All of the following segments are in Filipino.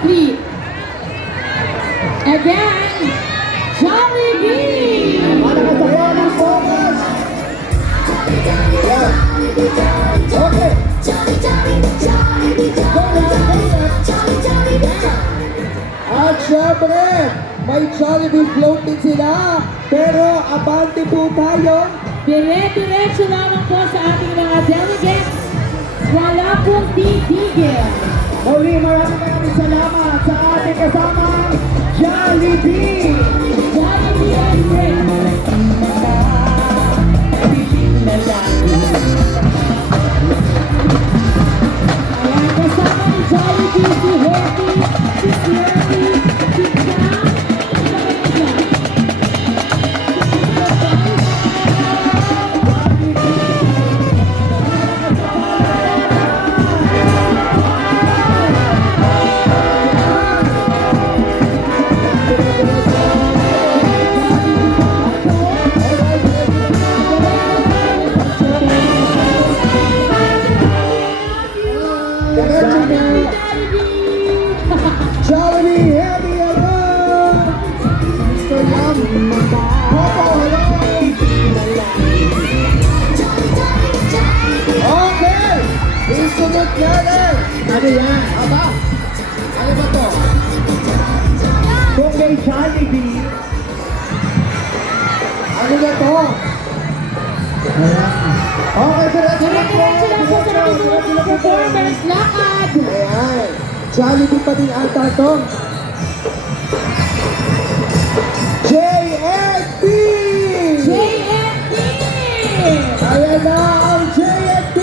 complete. Again, Jollibee! Para ka sa bonus focus. Yan. Okay. At syempre, may Jollibee float din sila. Pero abante po tayo. Dire-diretso lamang po sa ating mga delegates. Wala pong titigil. Muli, maraming salamat sa ating kasamang Jollibee. Jollibee and Rick. Ayan, kasama ni Jollibee, si Happy, si Slurpee, si Cam, Diretso na. Jollibee, heavy alert! Mr. Lam, Popo, hello! Okay! Isunod natin! Ano yan? Aba? Ano ba to? Kung may Jollibee, ano na to? Okay, diretso na po! dire-diretso lang po sa ating mga performers. Lakad! Ayan. Jollibee pa din ata to. JNT! JNT! Ayan na ang JNT!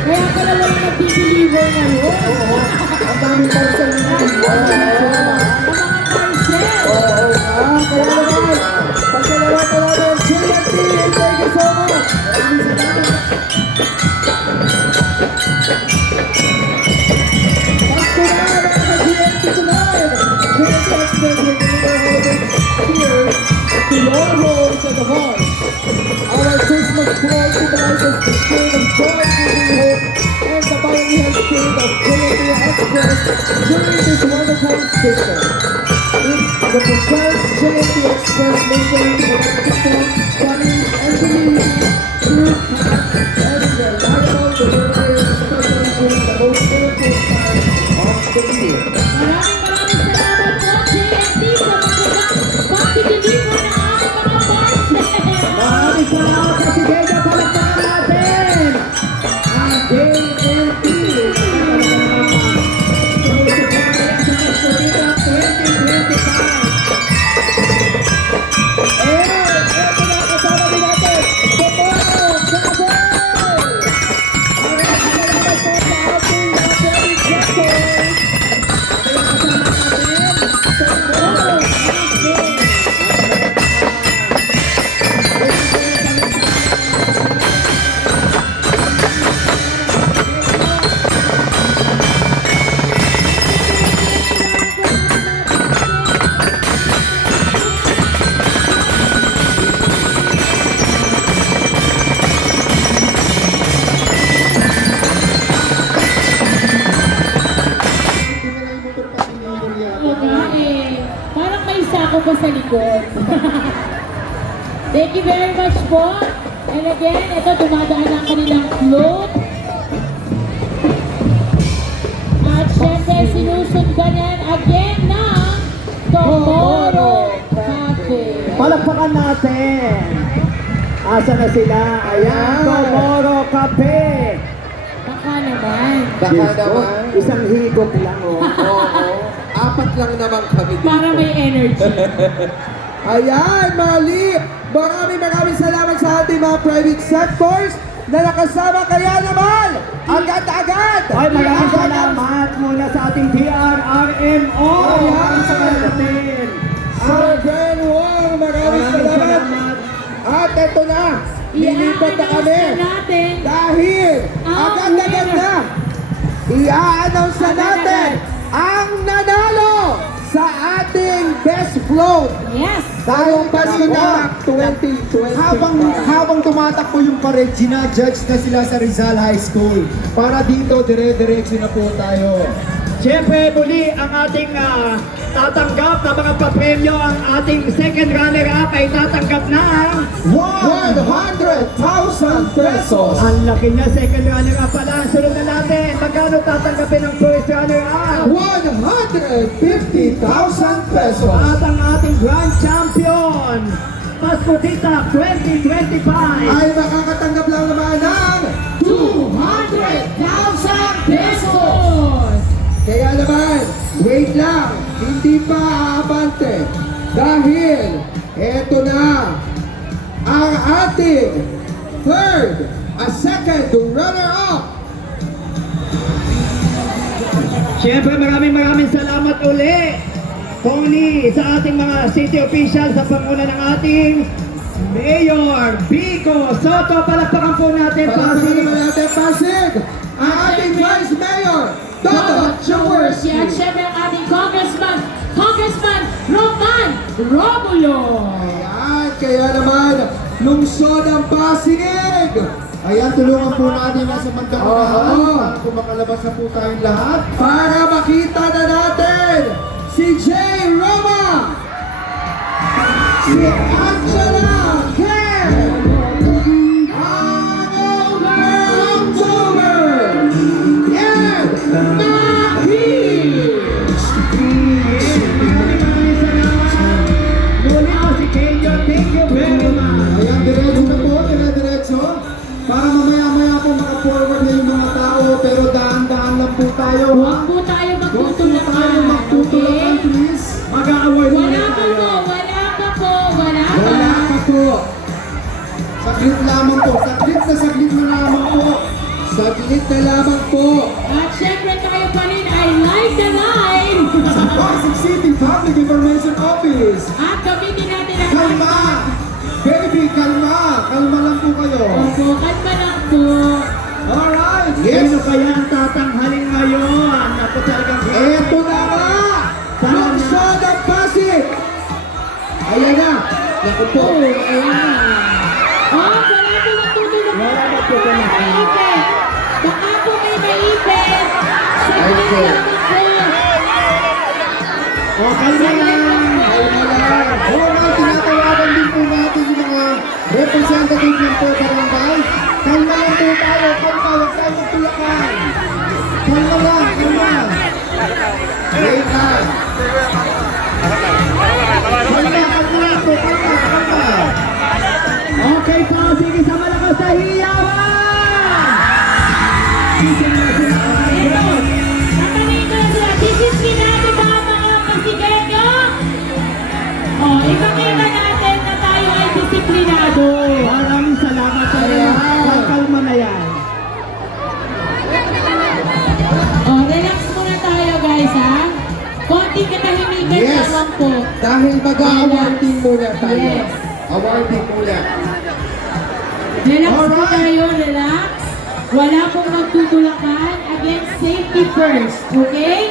Kaya ka na lang nag-deliver ngayon. Ang dami parcel na. Ang mga parcel. Oo nga. Kaya naman, pagkalawa ka namin, JNT! Thank you so much! Maraming salamat. Pasko na mga JNT tonight! JNT Express will deliver here to your homes at the heart. Our Christmas call symbolizes the spirit of joy, giving hope, and the Bayanihan spirit of JNT Express during this wonderful season. It represents JNT Express mission to connect people, families, and communities through and reliable deliveries, especially during the most beautiful time of the year. Maraming salamat po, JNT, sa magandang pag-deliver ng ating mga parcel. Maraming salamat sa Sigeda, palakpakan natin! Ang JNT! Ayan! Eto na, kasama din natin! Popono! Gabriel! Maraming salamat po sa ating mga dedicated! Kaya kasama natin, Popono! Oo nga eh. Parang may sako pa sa likod. Thank you very much po. And again, ito dumadaan ang kanilang float. At syempre, sinusundan yan again ng Tomorrow Cafe. Palakpakan natin! Asa na sila? Ayan! Tomorrow Cafe! Baka naman. Baka Diyos ko, naman. isang higop lang oh. Oo. Apat lang naman kami dito. Para may energy. Ayan, mali! Maraming salamat sa ating mga private sectors na nakasama kaya naman! Agad-agad! Ay, maraming Agad- salamat muna sa ating DRRMO. Ayan. Sa natin. Sir Ben Wong, maraming salamat! At eto na, lilipat na kami! I-announce na natin Dahil agad-agad na, i-announce na natin ang nanalo sa ating best float. Yes! Tayong Pasko na 2020. Habang tumatakbo yung parade, ginajudge na sila sa Rizal High School. Para dito, dire-diretso na po tayo. Siyempre, muli ang ating tatanggap na mga papremyo. Ang ating second runner-up ay tatanggap ng 100,000 pesos. ang laki niya, second runner-up pala. Sunod na natin, magkano tatanggapin ng first runner-up? 150,000 pesos. At ang ating grand champion, Paskutita 2025. Ay makakatanggap lang naman ng 200,000 pesos! Kaya naman, wait lang, hindi pa aabante. Dahil, eto na, ang ating second runner-up. Siyempre, maraming salamat uli, Tony, sa ating mga city officials sa panguna ng ating Mayor Vico Soto. Palakpakan po natin, Palakpakan Pasig. naman natin, Pasig, ang ating Vice Mayor, Toto Jaworski. At syempre ang ating Congressman Roman Romulo. Ayan, kaya naman, lungsod ang Pasig. Ayan, tulungan po natin na sa bandang Oo. unahan para kung makalabas na po tayong lahat. Para makita na natin si Jay Roma, si Angela Ken, ang October, and Maki. Maraming salamat. Muli po si Kenyo. Thank you very much. Ayan, diretso na po, diretso. Para mamaya-maya po maka-forward na yung mga tao, pero daan-daan lang po tayo. Huwag po tayo magtutulakan. Magtutulakan, please. Mag-award Wala muna pa tayo. po, wala pa po, wala pa. Wala pa po. Saglit lamang po. Saglit na lamang po. Saglit na lamang po. At syempre tayo pa rin ay live na live. Sa Pasig City Public Information Office. At gamitin natin ang Kalma! Baby, kalma! Kalma lang po kayo. Opo, kalma lang po. Alright. Yes. Sino kaya ang tatanghalin ngayon? Ako talagang Eto na nga! Lungsod ang Pasig! Ayan na! Naku po. Ayan na. Oh, wala po magtutulog. Wala magtutulog. Maipit. Baka po may maipit. Saglit Okay. lamang po. Okay na lang. Alright, tinatawagan din po natin yung mga representative ng po barangay. Kalma lang po tayo. Kalma, huwag tayo magtulakan. Kalma lang, kalma. Wait lang. Kalma po, kalma. Okay po, sige sa malakas na hiyawan! Sige na sila. Ito. Tatanungin ko na sila. Disiplinado ba ang mga Pasigenyo? Oh, ipakita natin na tayo ay disiplinado. Maraming salamat sa inyo. Kalma na yan. Oh, relax muna tayo guys ha. Konting katahimikan Yes. lamang po. Dahil mag-awarding muna tayo. Yes. Awarding muna. Relax po Alright. tayo, relax. Wala pong magtutulakan. Again, safety first. Okay?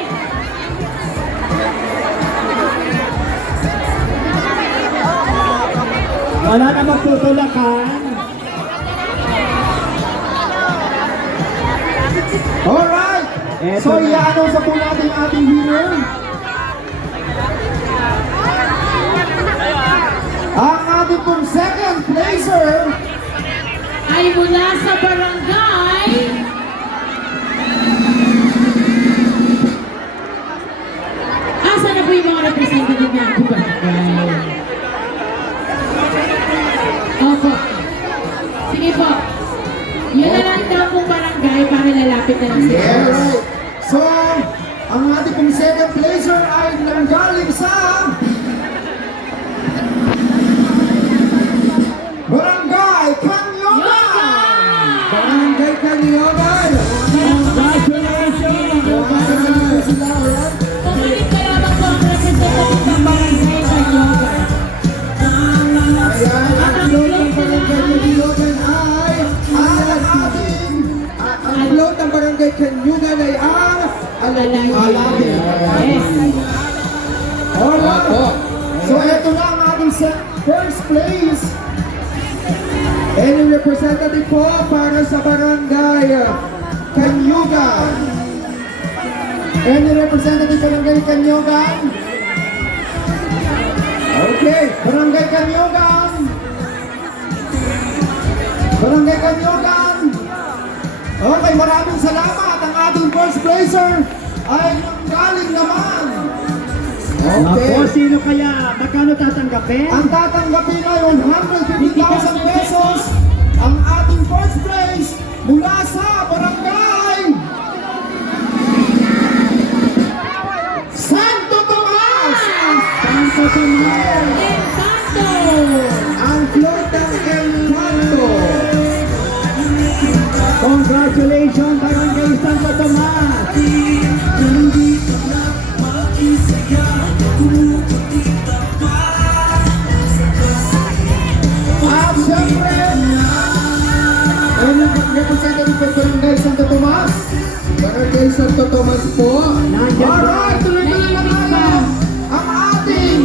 Wala na magtutulakan. Alright! Eto So, na. i-announce na po natin ang ating winner. Ang ating pong second placer Ay mula sa barangay. Asa na po yung mga representative ng ating barangay? Opo. Sige po. Yun na lang daw pong barangay para lalapit na lang sila. Yes. So, ang ating pong second placer ay nanggaling sa Barangay Kanyogan! Barangay Kanyogan! Congratulations! Pumalit ka lamang po ang representative ng barangay Kanyogan. Ayan, ang float ng Barangay Kanyogan ay ang float ng Barangay Kanyogan ay ang Alalayan. Alalayan. Yes. Alright. So, eto na ang ating first place. Any representative po para sa Barangay Kanyogan. Any representative Barangay Kanyogan? Okay, Barangay Kanyogan. Barangay Kanyogan. Okay, maraming salamat. Ang ating first placer ay galing naman. Okay. Ako, sino kaya? Magkano tatanggapin? Ang tatanggapin ay 150,000 pesos. Ang ating first place mula sa Barangay Santo Tomas. Santo Tomas. Encanto! Ang Flotang Encanto. Congratulations, Barangay Santo Tomas. At syempre, ano ang representative ng Barangay Santo Tomas? Barangay Santo Tomas po. Nandiyan ba? Alright, tuloy-tuloy na tayo. Ang ating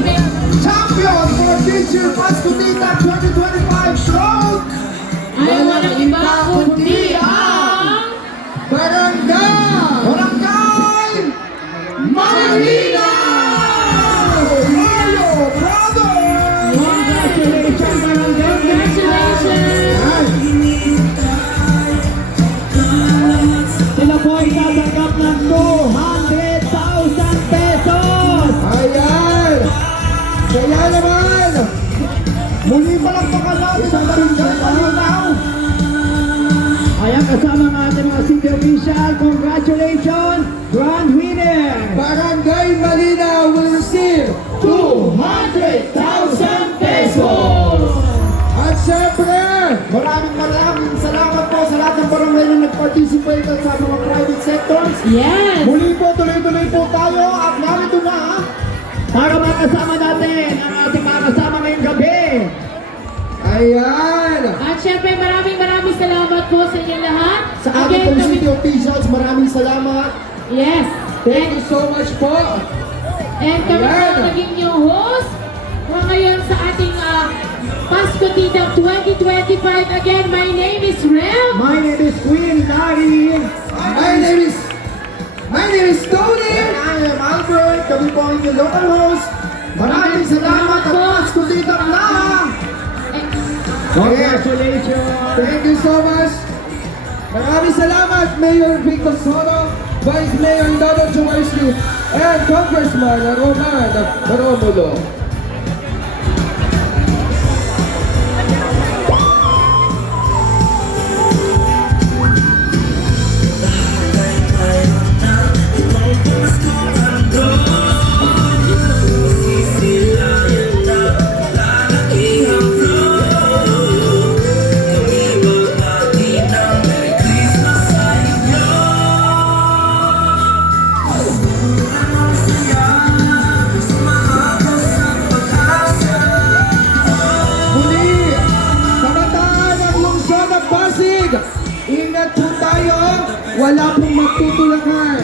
champion for Teacher Pasko Tita 2025 Show. Ay, walang iba kundi ang... Barangay Marina! Mario Brothers! Congratulations, Barangay. Congratulations! Sila po ay tatanggap ng 200,000 pesos. Ayan! Kaya naman! Muli pa lang natin ang Barangay Malinaw! Ayan, kasama ang ating mga city official. Congratulations, grand winner. Barangay Malina will receive 200,000 pesos! At syempre, maraming salamat po sa lahat ng barangay na nag-participate at sa mga private sectors. Yes! Muli po, tuloy-tuloy po tayo at narito na Para makasama natin ang ating mga kasama ngayong gabi. Ayan! At syempre maraming salamat po sa inyo lahat. sa ating Again, pong city officials. Maraming salamat. Yes! Thank you so much po. And kami po Ayan. naging yung host for ngayon sa ating Pasko Tita 2025. Again, my name is Rev. My name is Queen Nari. My name is Tony. And I am Albert. Kami po ang inyong local host. Maraming salamat at Pasko Tita na! Congratulations. Thank you so much. Maraming salamat, Mayor Victor Soto, Vice Mayor Dodo Jaworski, and Congressman Roman Romulo. Muli, kabataan ng lungsod ng Pasig, ingat po tayo, wala pong magtutulakan.